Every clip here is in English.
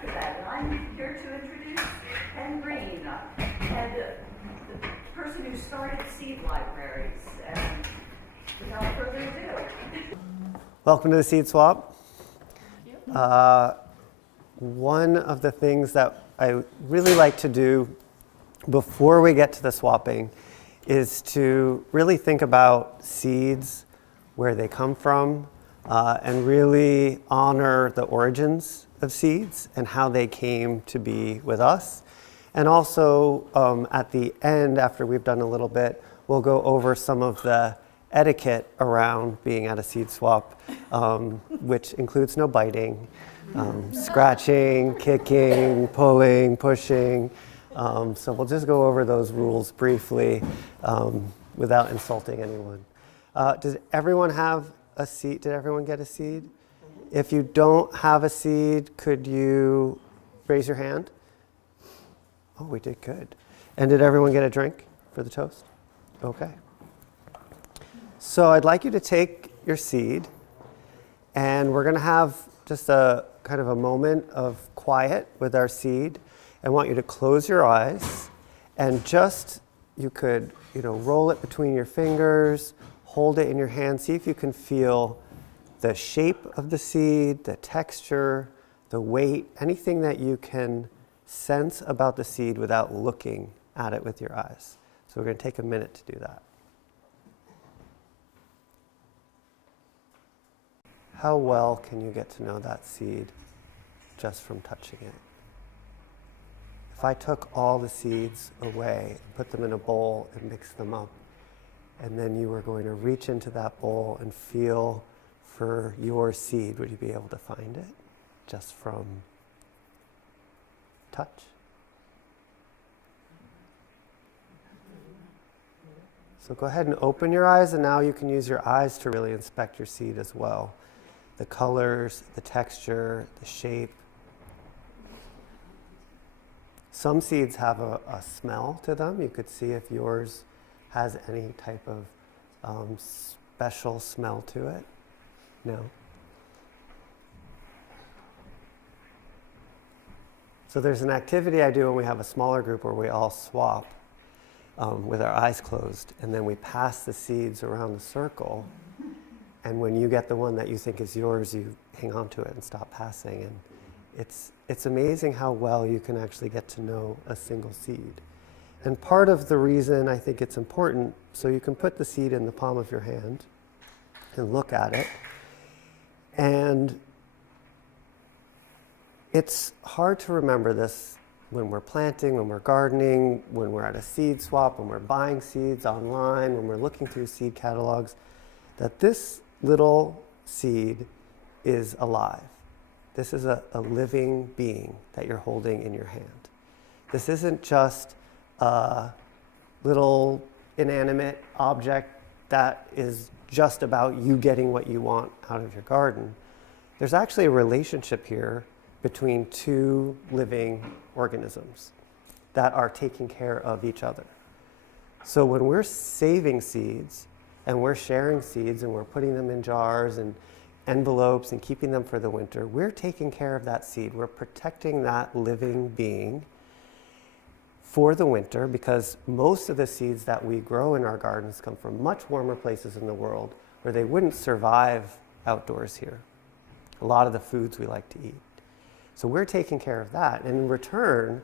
I'm here to introduce Ken Greene, the person who started Seed Libraries. And without further ado. Welcome to the Seed Swap. One of the things that I really like to do before we get to the swapping is to really think about seeds, where they come from, and really honor the origins of seeds and how they came to be with us. And also at the end, after we've done a little bit, we'll go over some of the etiquette around being at a seed swap, which includes no biting, scratching, kicking, pulling, pushing. So we'll just go over those rules briefly without insulting anyone. Does everyone have a seed? Did everyone get a seed? If you don't have a seed, could you raise your hand? Oh, we did good. And did everyone get a drink for the toast? Okay. So I'd like you to take your seed, and we're going to have just a kind of a moment of quiet with our seed. I want you to close your eyes, and just, you could, roll it between your fingers, hold it in your hand, see if you can feel the shape of the seed, the texture, the weight, anything that you can sense about the seed without looking at it with your eyes. So we're going to take a minute to do that. How well can you get to know that seed just from touching it? If I took all the seeds away and put them in a bowl and mix them up, and then you were going to reach into that bowl and feel for your seed, would you be able to find it just from touch? So go ahead and open your eyes, and now you can use your eyes to really inspect your seed as well. The colors, the texture, the shape. Some seeds have a smell to them. You could see if yours has any type of special smell to it. No. So there's an activity I do when we have a smaller group where we all swap with our eyes closed, and then we pass the seeds around the circle. And when you get the one that you think is yours, you hang on to it and stop passing. And it's amazing how well you can actually get to know a single seed. And part of the reason I think it's important, so you can put the seed in the palm of your hand and look at it. And it's hard to remember this when we're planting, when we're gardening, when we're at a seed swap, when we're buying seeds online, when we're looking through seed catalogs, that this little seed is alive. This is a living being that you're holding in your hand. This isn't just a little inanimate object that is just about you getting what you want out of your garden. There's actually a relationship here between two living organisms that are taking care of each other. So when we're saving seeds and we're sharing seeds and we're putting them in jars and envelopes and keeping them for the winter, we're taking care of that seed. We're protecting that living being for the winter, because most of the seeds that we grow in our gardens come from much warmer places in the world where they wouldn't survive outdoors here. A lot of the foods we like to eat. So we're taking care of that. And in return,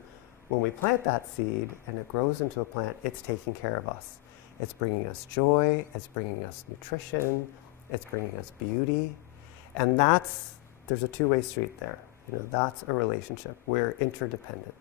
when we plant that seed and it grows into a plant, it's taking care of us. It's bringing us joy, it's bringing us nutrition, it's bringing us beauty. And there's a two-way street there. That's a relationship. We're interdependent.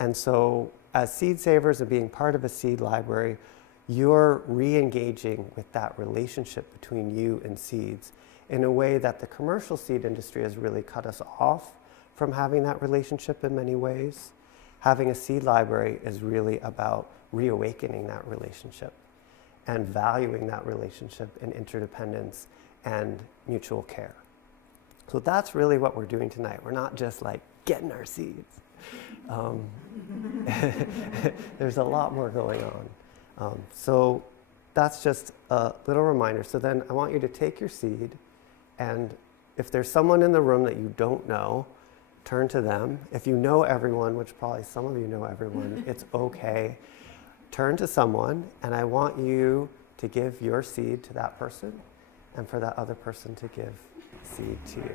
And so as seed savers and being part of a seed library, you're re-engaging with that relationship between you and seeds in a way that the commercial seed industry has really cut us off from having that relationship in many ways. Having a seed library is really about reawakening that relationship and valuing that relationship in interdependence and mutual care. So that's really what we're doing tonight. We're not just like getting our seeds. There's a lot more going on. So that's just a little reminder. So then I want you to take your seed, and if there's someone in the room that you don't know, turn to them. If you know everyone, which probably some of you know everyone, it's okay. Turn to someone, and I want you to give your seed to that person, and for that other person to give seed to you.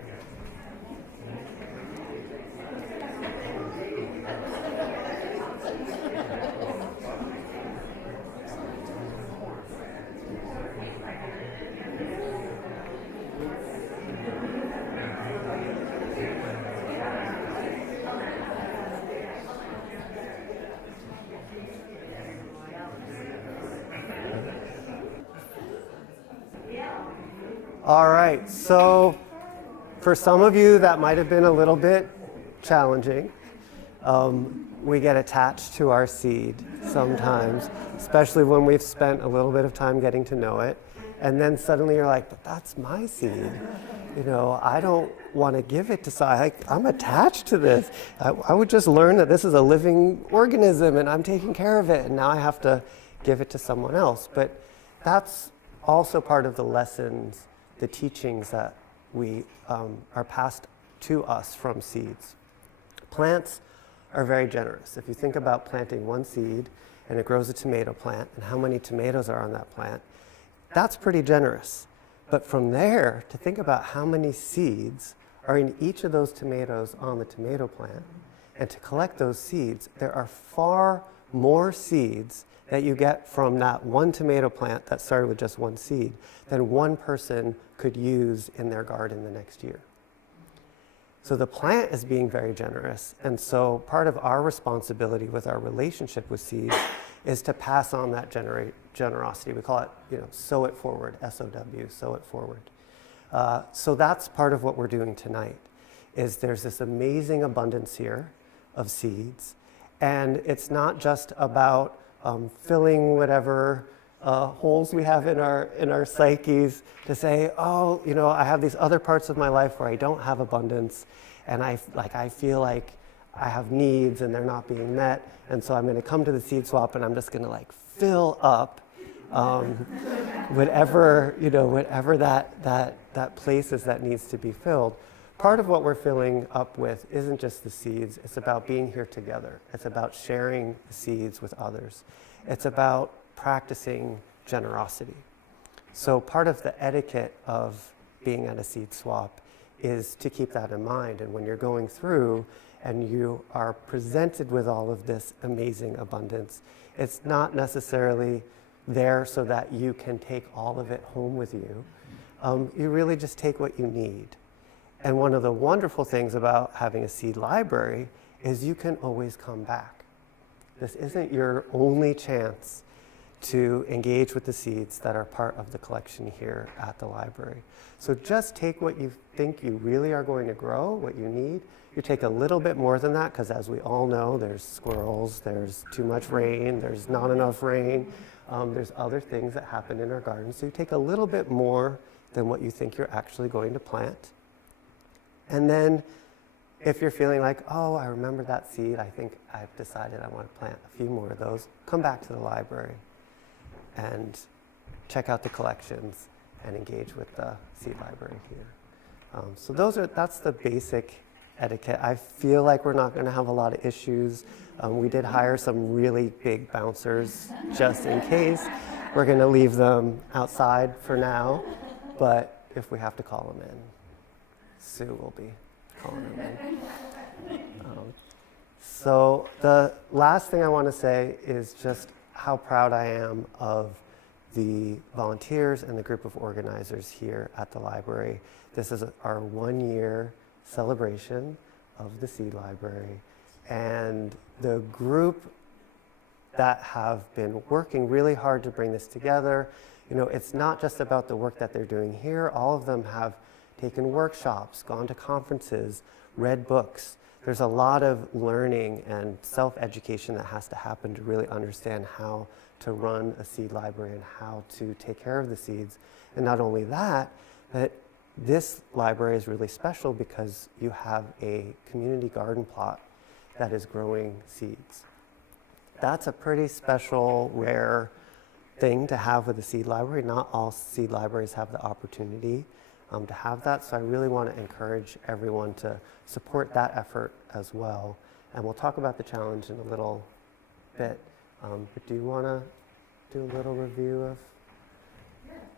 All right, so for some of you that might have been a little bit challenging. We get attached to our seed sometimes, especially when we've spent a little bit of time getting to know it. And then suddenly you're like, but that's my seed. You know, I don't want to give it to someone. I'm attached to this. I would just learn that this is a living organism and I'm taking care of it. And now I have to give it to someone else. But that's also part of the lessons, the teachings that we are passed to us from seeds. Plants are very generous. If you think about planting one seed and it grows a tomato plant and how many tomatoes are on that plant, that's pretty generous. But from there, to think about how many seeds are in each of those tomatoes on the tomato plant, and to collect those seeds, there are far more seeds that you get from that one tomato plant that started with just one seed than one person could use in their garden the next year. So the plant is being very generous, and so part of our responsibility with our relationship with seeds is to pass on that generosity. We call it, sow it forward, S-O-W, sow it forward. So that's part of what we're doing tonight, is there's this amazing abundance here of seeds, and it's not just about filling whatever holes we have in our psyches to say, I have these other parts of my life where I don't have abundance, and I feel like I have needs and they're not being met, and so I'm going to come to the seed swap and I'm just going to fill up whatever that place is that needs to be filled. Part of what we're filling up with isn't just the seeds. It's about being here together. It's about sharing the seeds with others. It's about practicing generosity. So part of the etiquette of being at a seed swap is to keep that in mind. And when you're going through and you are presented with all of this amazing abundance, it's not necessarily there so that you can take all of it home with you. You really just take what you need. And one of the wonderful things about having a seed library is you can always come back. This isn't your only chance to engage with the seeds that are part of the collection here at the library. So just take what you think you really are going to grow, what you need. You take a little bit more than that, because as we all know, there's squirrels, there's too much rain, there's not enough rain, there's other things that happen in our gardens. So you take a little bit more than what you think you're actually going to plant. And then if you're feeling like, I remember that seed, I think I've decided I want to plant a few more of those, come back to the library and check out the collections and engage with the seed library here. So that's the basic etiquette. I feel like we're not going to have a lot of issues. We did hire some really big bouncers just in case. We're going to leave them outside for now, but if we have to call them in, Sue will be calling them in. So the last thing I want to say is just how proud I am of the volunteers and the group of organizers here at the library. This is our 1-year celebration of the Seed Library, and the group that have been working really hard to bring this together. It's not just about the work that they're doing here. All of them have taken workshops, gone to conferences, read books. There's a lot of learning and self-education that has to happen to really understand how to run a seed library and how to take care of the seeds. And not only that, but this library is really special because you have a community garden plot that is growing seeds. That's a pretty special, rare thing to have with a seed library. Not all seed libraries have the opportunity to have that. So I really want to encourage everyone to support that effort as well. And we'll talk about the challenge in a little bit. But do you want to do a little review of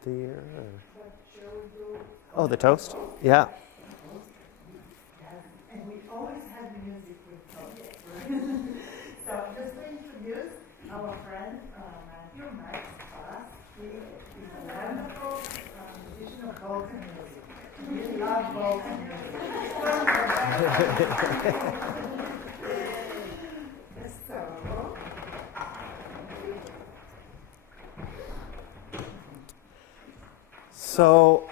the year? Oh, the toast? Yeah. And we always have music with toast. So just to introduce our friend Matthew Max Class. He is a wonderful musician of Balkan music. We love Balkan music. So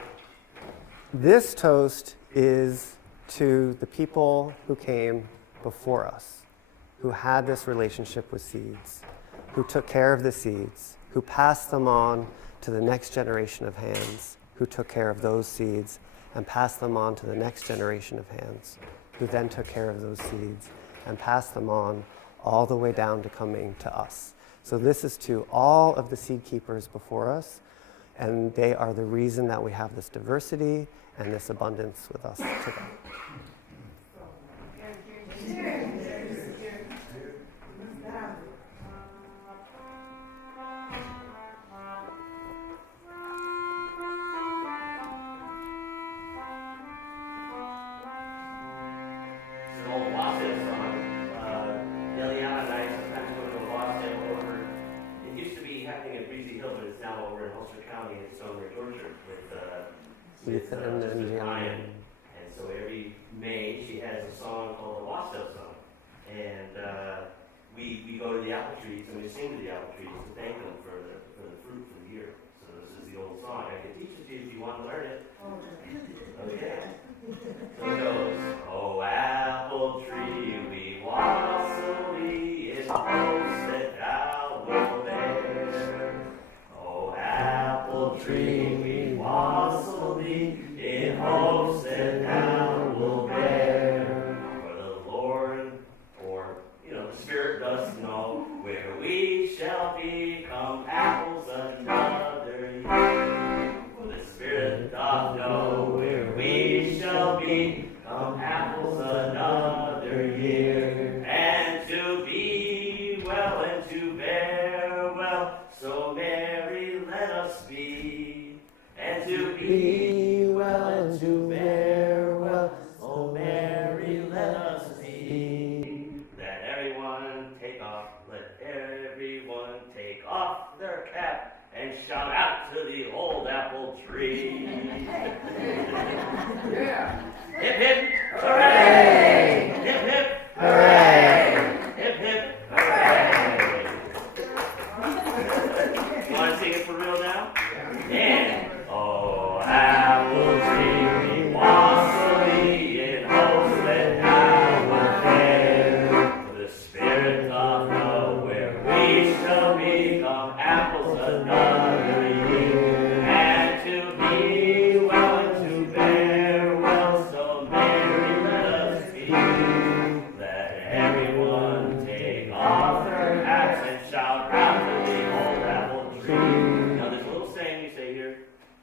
this toast is to the people who came before us, who had this relationship with seeds, who took care of the seeds, who passed them on to the next generation of hands, who took care of those seeds and passed them on to the next generation of hands, who then took care of those seeds and passed them on all the way down to coming to us. So this is to all of the seed keepers before us, and they are the reason that we have this diversity and this abundance with us today. And so every May she has a song called the Wassail Song, and we go to the apple trees and we sing to the apple trees to thank them for the fruit for the year. So this is the old song. I can teach it to you if you want to learn it. Okay. So it goes, oh apple tree, we wassail thee in hopes that thou wilt bear. Oh apple tree, we wassail thee in hopes that thou wilt bear. For the Lord, or the Spirit does know where we shall become apples another year. For the Spirit doth know where we shall become apples another year. And to be well and to bear well, so merry let us be. And to be well and to bear well, so merry let us be. Let everyone take off their cap and shout out to the old apple tree. Yeah. Hip hip, hooray! Hip hip, hooray! Hip hip, hooray! You want to sing it for real now? And oh, apple tree, we wassail thee in hopes that thou wilt bear. For the Spirit doth know where we shall become apples another year. And to be well and to bear well, so merry let us be. Let everyone take off their hats and shout out to the old apple tree. Now there's a little saying we say here.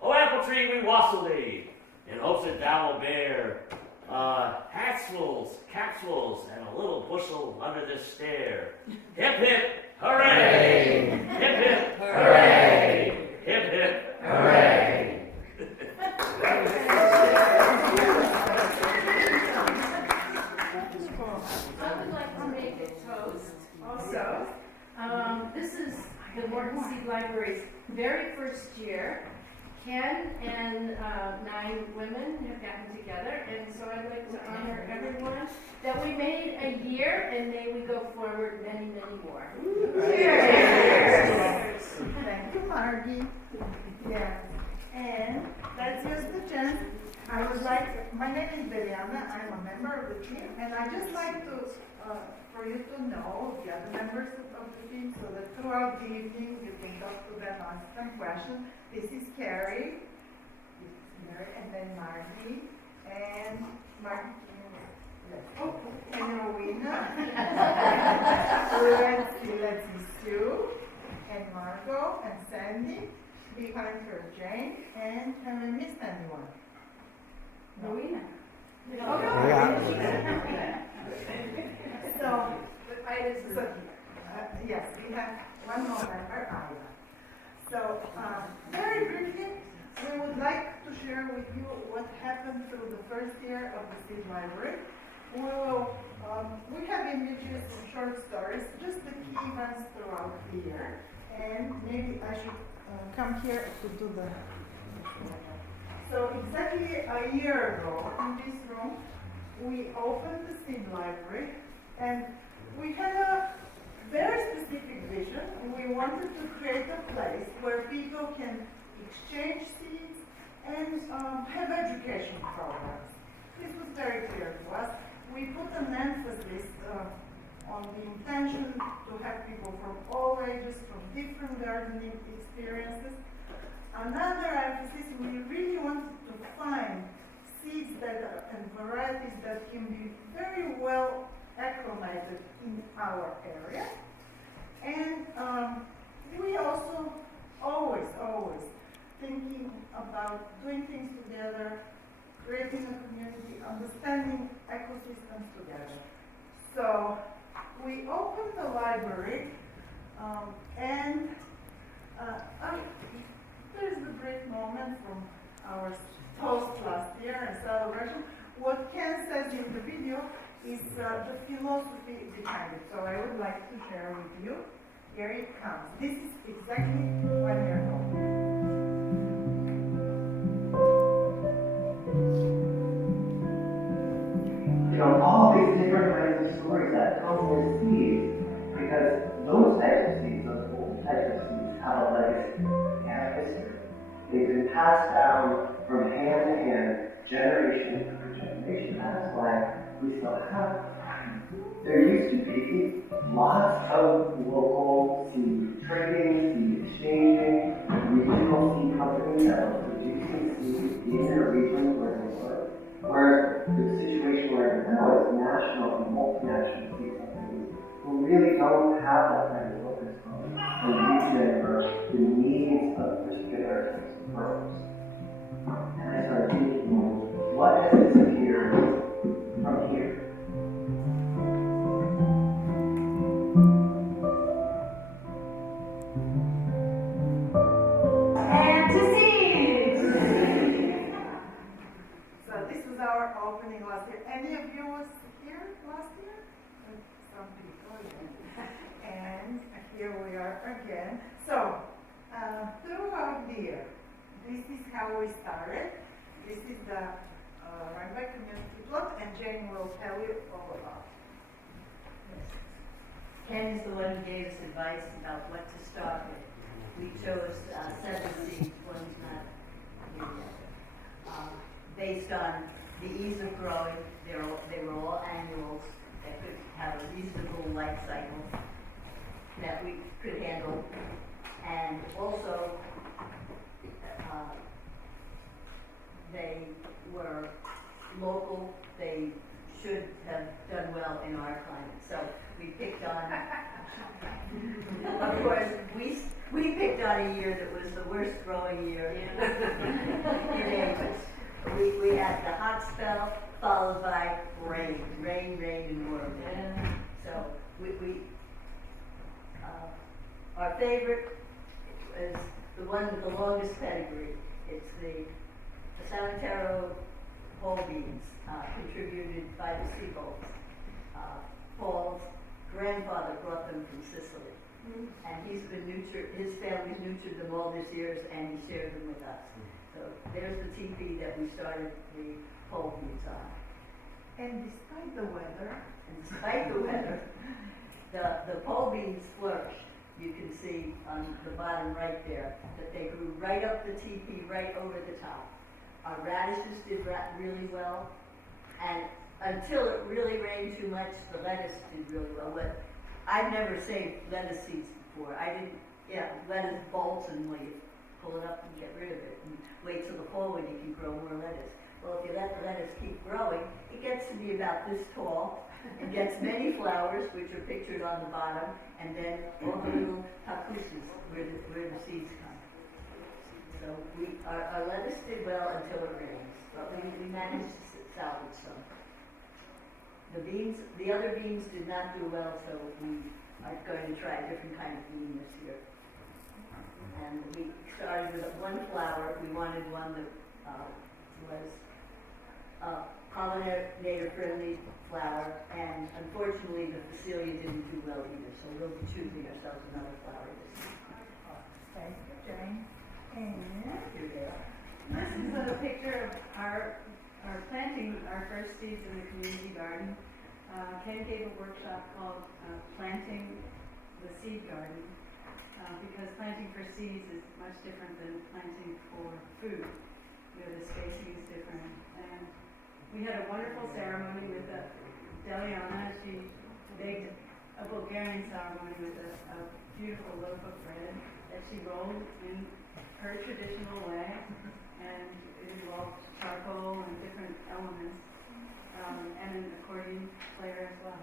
Oh, apple tree, we wassail thee, in hopes that thou wilt bear hatsfuls, capsules, and a little bushel under this stair. Hip hip, hooray! Hip hip, hooray! Hip hip, hooray! I would like to make a toast also. This is the Morton Seed Library's very first year. Ken and 9 women have gotten together, and so I'd like to honor everyone that we made a year, and may we go forward many, many more. Cheers! Thank you, Margie. Yeah. And let's use the chance. I would like, my name is Beliana, I'm a member of the team, and I just like to, for you to know the other members of the team, so that throughout the evening you can talk to them, ask them questions. This is Carrie, and then Margie, and Rowena, let's see, Sue, and Margot, and Sandy, behind her Jane, and have I missed anyone? Rowena. So, yes, we have one more member, Ayla. So, very briefly, we would like to share with you what happened through the first year of the Seed Library. We have images and short stories, just the key events throughout the year. And maybe I should come here to do the... So exactly a year ago, in this room, we opened the Seed Library, and we had a very specific vision. We wanted to create a place where people can exchange seeds and have education programs. This was very clear to us. We put an emphasis on the intention to have people from all ages, from different gardening experiences. Another emphasis, we really wanted to find seeds and varieties that can be very well acclimated in our area. And we also always thinking about doing things together, creating a community, understanding ecosystems together. So we opened the library and there's the brief moment from our toast last year and celebration. What Ken says in the video is the philosophy behind it. So I would like to share with you. Here it comes. This is exactly 1 year old. You know, all these different kinds of stories that come with seeds, because those types of seeds, those old types of seeds, have a legacy, they have history. They've been passed down from hand to hand, generation after generation. That's why we still have them. There used to be lots of local seed trading, seed exchanging, regional seed companies that were producing seeds in their regions where they were. Whereas the situation we're in now is national and multinational seed companies who really don't have that kind of focus on the region or the needs of particular types of growers. And I started thinking, what has disappeared from here? And to seeds! So this was our opening last year. Any of you was here last year? Some people, yeah. And here we are again. So, throughout the year, this is how we started. This is the Runback Community Plot, and Jane will tell you all about it. Ken is the one who gave us advice about what to start with. We chose 7 seeds, one's not here yet. Based on the ease of growing, they were all annuals that could have a reasonable life cycle that we could handle. And also, they were local. They should have done well in our climate. So we picked on, of course, we picked on a year that was the worst growing year in Ames. We had the hot spell followed by rain and more rain. So our favorite is the one with the longest pedigree. It's the Sanitaro whole beans, contributed by the Seagulls. Paul's grandfather brought them from Sicily. And his family's nurtured them all these years, and he shared them with us. So there's the teepee that we started the whole beans on. And despite the weather, the pole beans flourished. You can see on the bottom right there that they grew right up the teepee, right over the top. Our radishes did really well, and until it really rained too much, the lettuce did really well. I've never saved lettuce seeds before. Lettuce bolts, and you pull it up and get rid of it, and wait till the fall when you can grow more lettuce. Well, if you let the lettuce keep growing, it gets to be about this tall, and gets many flowers, which are pictured on the bottom, and then all the little papooses where the seeds come. So So our lettuce did well until it rains, but we managed to salvage some. The other beans did not do well, so we are going to try a different kind of bean this year. And we started with one flower. We wanted one that was pollinator-friendly flower, and unfortunately the Phacelia didn't do well either, so we'll be choosing ourselves another flower this year. Thank you, Jane. And Here they are. This is a picture of our planting our first seeds in the community garden. Ken gave a workshop called Planting the Seed Garden, because planting for seeds is much different than planting for food. The spacing is different. And we had a wonderful ceremony with Deliana. She baked a Bulgarian ceremony with a beautiful loaf of bread that she rolled in her traditional way, and it involved charcoal and different elements, and an accordion player as well.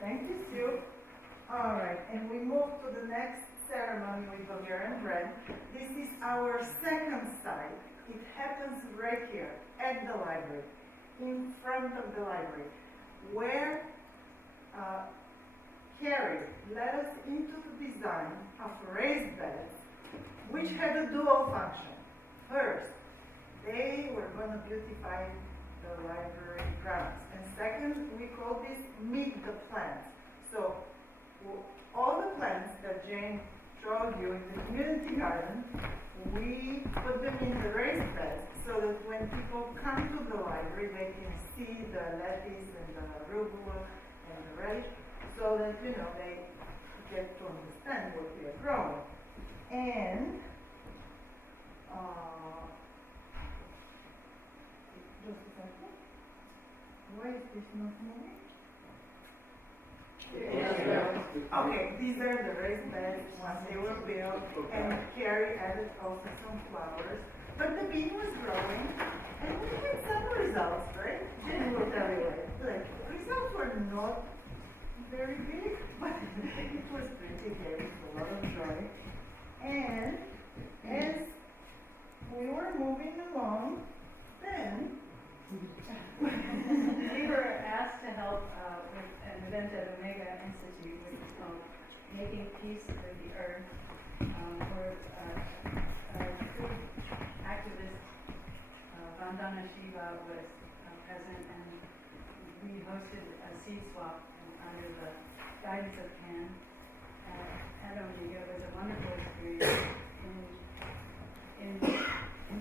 thank you, Sue. All right, and we move to the next ceremony with Bulgarian bread. This is our second site. It happens right here at the library, in front of the library, where Carrie led us into the design of raised beds, which had a dual function. First, they were going to beautify the library grounds. And second, we call this meet the plants. So all the plants that Jane showed you in the community garden, we put them in the raised beds so that when people come to the library, they can see the lettuce and the arugula and the radish, so that, you know, they get to understand what we are growing. And just a second. Why is this not moving? Okay, these are the raised beds once they were built, and Carrie added also some flowers. But the bean was growing, and we had some results, right? Jen will tell you later. Like, results were not very big, but it was pretty good, a lot of joy. And as we were moving along, then We were asked to help with an event at Omega Institute, which is called Making Peace with the Earth, where a food activist, Vandana Shiva, was present, and we hosted a seed swap under the guidance of Ken at Omega. It was a wonderful experience in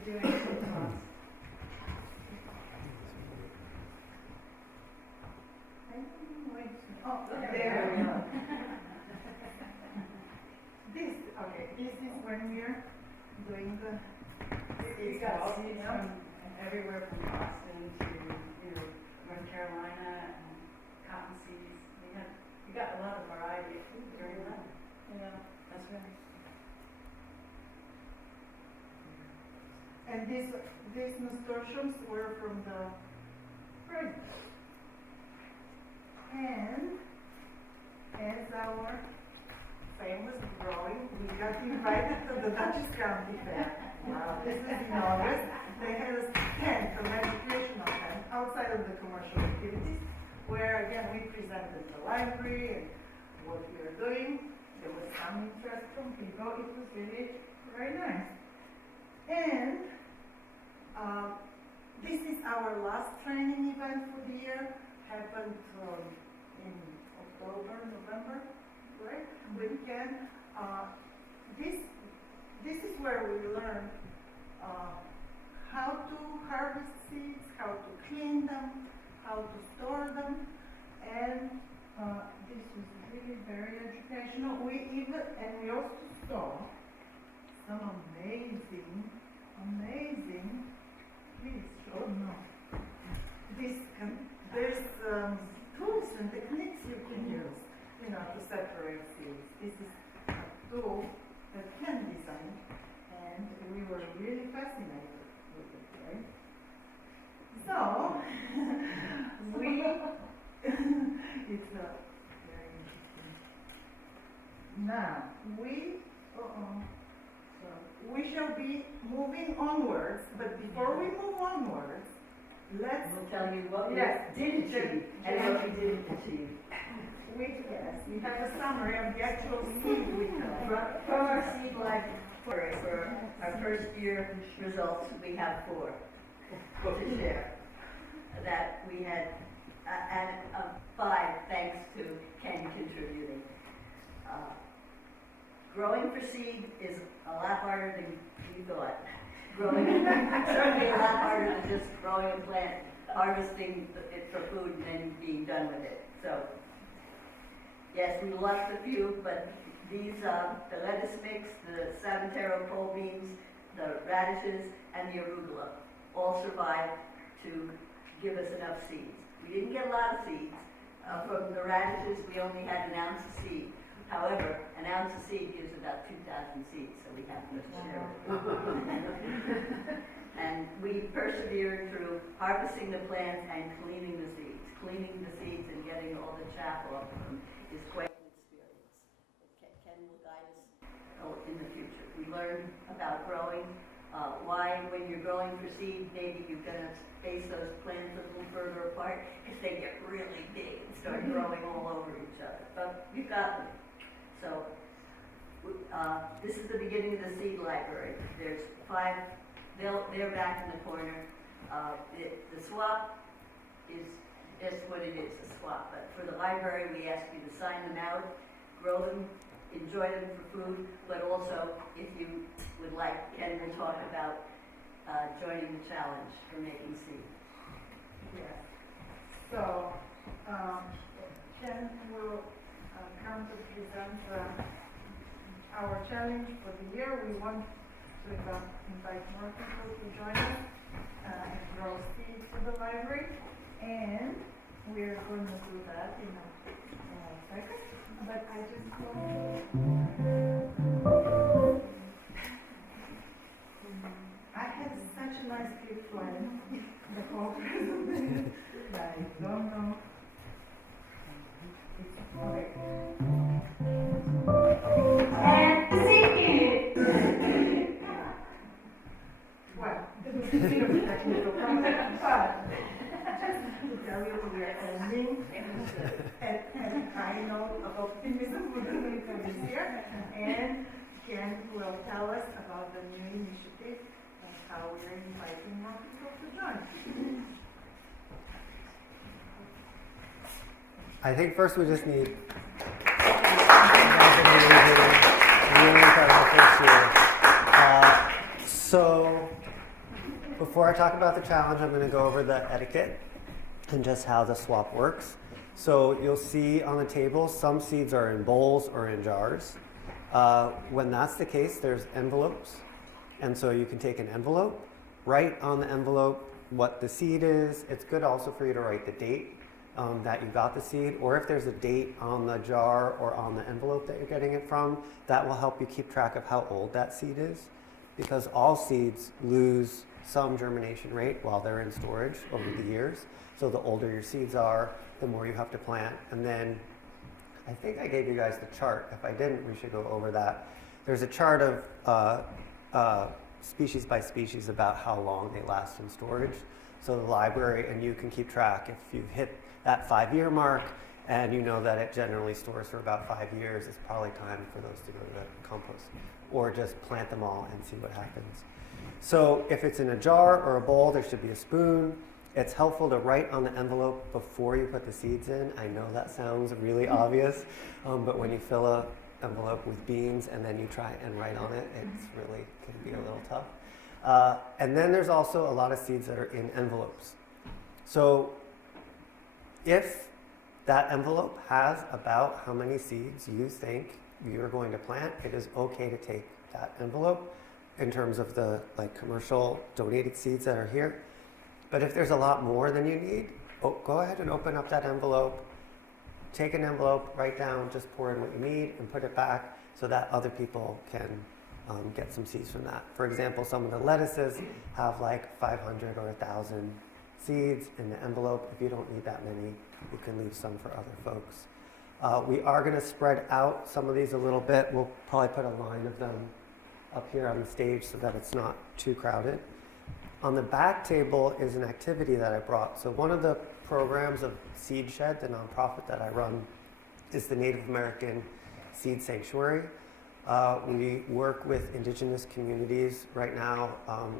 doing seed swaps. oh, there we go. This is when we're doing the We got seeds from everywhere from Boston to North Carolina and cotton seeds. We got a lot of variety during that. Yeah, that's right. And these nasturtiums were from the spring. And as our fame was growing, we got invited to the Dutchess County Fair. Wow, this is in August. They had a tent, an educational tent, outside of the commercial activities, where again we presented the library and what we are doing. There was some interest from people. It was really very nice. And this is our last training event for the year. Happened in October, November, right? With Ken. This is where we learn how to harvest seeds, how to clean them, how to store them, and this was really very educational. We also saw some amazing. Please show no. There's tools and techniques you can use, to separate seeds. This is a tool that Ken designed, and we were really fascinated with it, right? So, it's very interesting. Now, we shall be moving onwards, but before we move onwards, let's, We'll tell you what we Yes. did achieve and what we didn't achieve. we have a summary of the actual seed we have. From our seed library for our first year results, we have 4 to share. That we had, and 5 thanks to Ken contributing. Growing for seed is a lot harder than you thought. Growing, certainly a lot harder than just growing a plant, harvesting it for food and then being done with it. So, yes, we lost a few, but these, the lettuce mix, the Savantero pole beans, the radishes, and the arugula all survived to give us enough seeds. We didn't get a lot of seeds. From the radishes, we only had an ounce of seed. However, an ounce of seed gives about 2,000 seeds, so we have to share it. And we persevered through harvesting the plants and cleaning the seeds. Cleaning the seeds and getting all the chaff off of them is quite an experience. Ken will guide us in the future. We learned about growing, why when you're growing for seed, maybe you're going to space those plants a little further apart because they get really big and start growing all over each other. But you got them. So this is the beginning of the seed library. There's 5, they're back in the corner. The swap is just what it is, a swap. But for the library, we ask you to sign them out, grow them, enjoy them for food, but also, if you would like, Ken will talk about joining the challenge for making seed. Yes. So, Ken will come to present our challenge for the year. We want to invite more people to join us and grow seeds for the library. And we're going to do that in a second. But I just I had such a nice gift plan the whole presentation that I don't know. Okay. And seed. Well, there was a bit of a technical problem, but just to tell you we are ending at a high note of optimism for the this year, and Ken will tell us about the new initiative and how we are inviting more people to join. I think first we just need really incredible first year. So before I talk about the challenge, I'm going to go over the etiquette and just how the swap works. So you'll see on the table some seeds are in bowls or in jars. When that's the case, there's envelopes. And so you can take an envelope, write on the envelope what the seed is. It's good also for you to write the date that you got the seed, or if there's a date on the jar or on the envelope that you're getting it from, that will help you keep track of how old that seed is, because all seeds lose some germination rate while they're in storage over the years. So the older your seeds are, the more you have to plant. And then I think I gave you guys the chart. If I didn't, we should go over that. There's a chart of species by species about how long they last in storage. So the library and you can keep track. If you've hit that 5-year mark and you know that it generally stores for about 5 years, it's probably time for those to go to the compost, or just plant them all and see what happens. So if it's in a jar or a bowl, there should be a spoon. It's helpful to write on the envelope before you put the seeds in. I know that sounds really obvious, but when you fill an envelope with beans and then you try and write on it, it's really can be a little tough. And then there's also a lot of seeds that are in envelopes. So if that envelope has about how many seeds you think you're going to plant, it is okay to take that envelope in terms of the commercial donated seeds that are here. But if there's a lot more than you need, go ahead and open up that envelope, take an envelope, write down, just pour in what you need and put it back so that other people can get some seeds from that. For example, some of the lettuces have like 500 or 1,000 seeds in the envelope. If you don't need that many, you can leave some for other folks. We are going to spread out some of these a little bit. We'll probably put a line of them up here on the stage so that it's not too crowded. On the back table is an activity that I brought. So one of the programs of Seedshed, the nonprofit that I run, is the Native American Seed Sanctuary. We work with indigenous communities. Right now,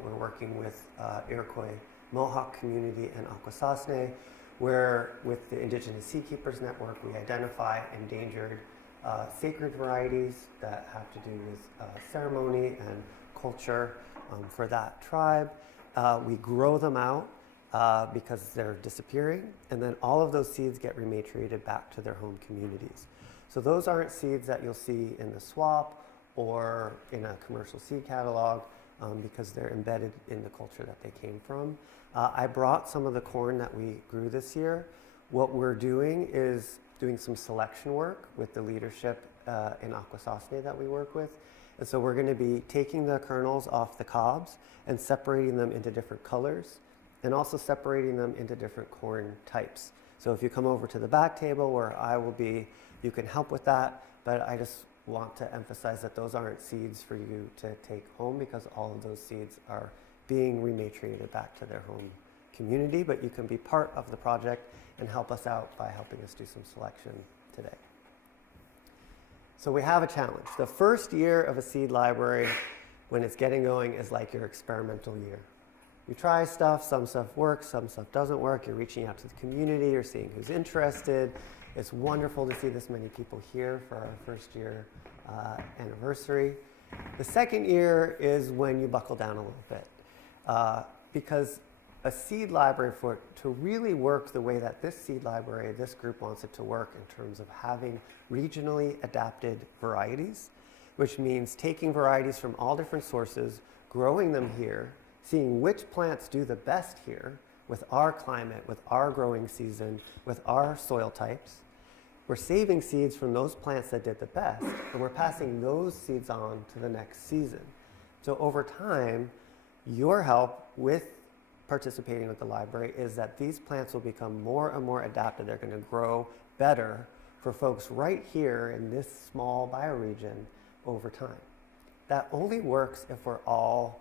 we're working with Iroquois Mohawk community and Akwesasne, where with the Indigenous Seed Keepers Network, we identify endangered sacred varieties that have to do with ceremony and culture for that tribe. We grow them out because they're disappearing, and then all of those seeds get rematriated back to their home communities. So those aren't seeds that you'll see in the swap or in a commercial seed catalog because they're embedded in the culture that they came from. I brought some of the corn that we grew this year. What we're doing is doing some selection work with the leadership in Akwesasne that we work with. And so we're going to be taking the kernels off the cobs and separating them into different colors and also separating them into different corn types. So if you come over to the back table where I will be, you can help with that, but I just want to emphasize that those aren't seeds for you to take home because all of those seeds are being rematriated back to their home community, but you can be part of the project and help us out by helping us do some selection today. So we have a challenge. The first year of a seed library, when it's getting going, is like your experimental year. You try stuff, some stuff works, some stuff doesn't work. You're reaching out to the community, you're seeing who's interested. It's wonderful to see this many people here for our first year anniversary. The second year is when you buckle down a little bit because a seed library, to really work the way that this seed library, this group wants it to work in terms of having regionally adapted varieties, which means taking varieties from all different sources, growing them here, seeing which plants do the best here with our climate, with our growing season, with our soil types. We're saving seeds from those plants that did the best, and we're passing those seeds on to the next season. So over time, your help with participating with the library is that these plants will become more and more adapted. They're going to grow better for folks right here in this small bioregion over time. That only works if we're all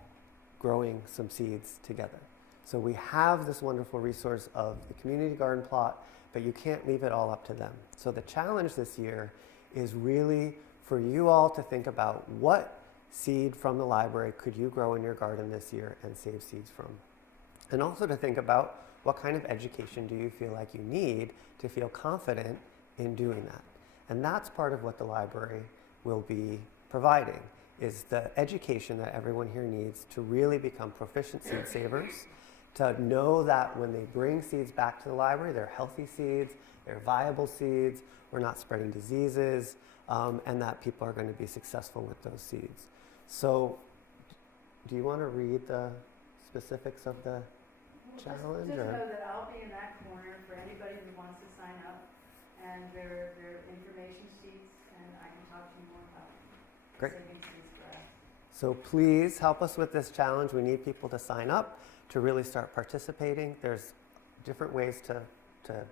growing some seeds together. So we have this wonderful resource of the community garden plot, but you can't leave it all up to them. So the challenge this year is really for you all to think about what seed from the library could you grow in your garden this year and save seeds from. And also to think about what kind of education do you feel like you need to feel confident in doing that. And that's part of what the library will be providing, is the education that everyone here needs to really become proficient seed savers, to know that when they bring seeds back to the library, they're healthy seeds, they're viable seeds, we're not spreading diseases, and that people are going to be successful with those seeds. So, do you want to read the specifics of the challenge? Just or? know that I'll be in that corner for anybody who wants to sign up, and there are information sheets, and I can talk to you more about Great. saving seeds for us. So please help us with this challenge. We need people to sign up to really start participating. There's different ways to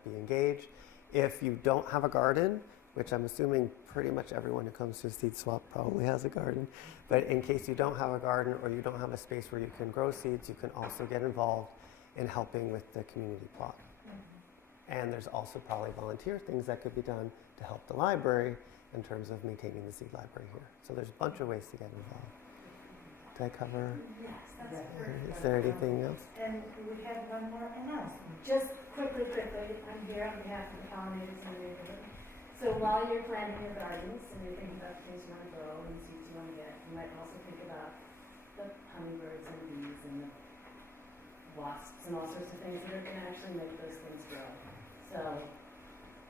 be engaged. If you don't have a garden, which I'm assuming pretty much everyone who comes to a seed swap probably has a garden, but in case you don't have a garden or you don't have a space where you can grow seeds, you can also get involved in helping with the community plot. And there's also probably volunteer things that could be done to help the library in terms of maintaining the seed library here. So there's a bunch of ways to get involved. Did I cover? Yes, that's perfect. Is there anything else? And we have one more announcement. Just quickly, I'm here on behalf of the pollinators in the neighborhood. So while you're planting your gardens and you're thinking about things you want to grow and seeds you want to get, you might also think about the hummingbirds and bees and the wasps and all sorts of things that are going to actually make those things grow. So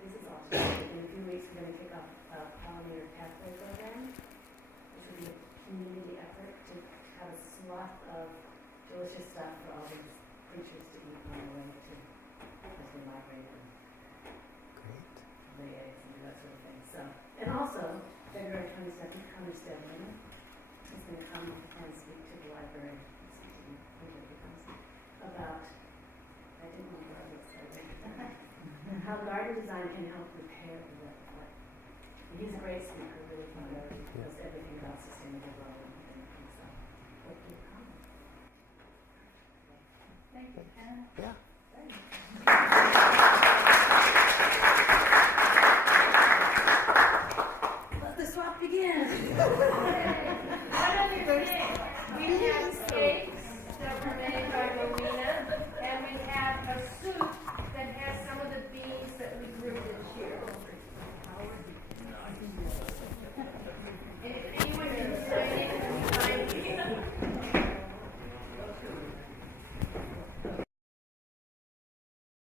this is awesome. In a few weeks, we're going to kick off a pollinator pathway program. This will be a community effort to have a swath of delicious stuff for all these creatures to eat on the way to as we migrate and Great. lay eggs and do that sort of thing. So, and also, February 22nd, Connor Stedman is going to come and speak to the library, about, I didn't want to go excited, how garden design can help repair the wet play. He's a great speaker, really fun, he knows everything about sustainable growing and Thank you, Ken. Yeah.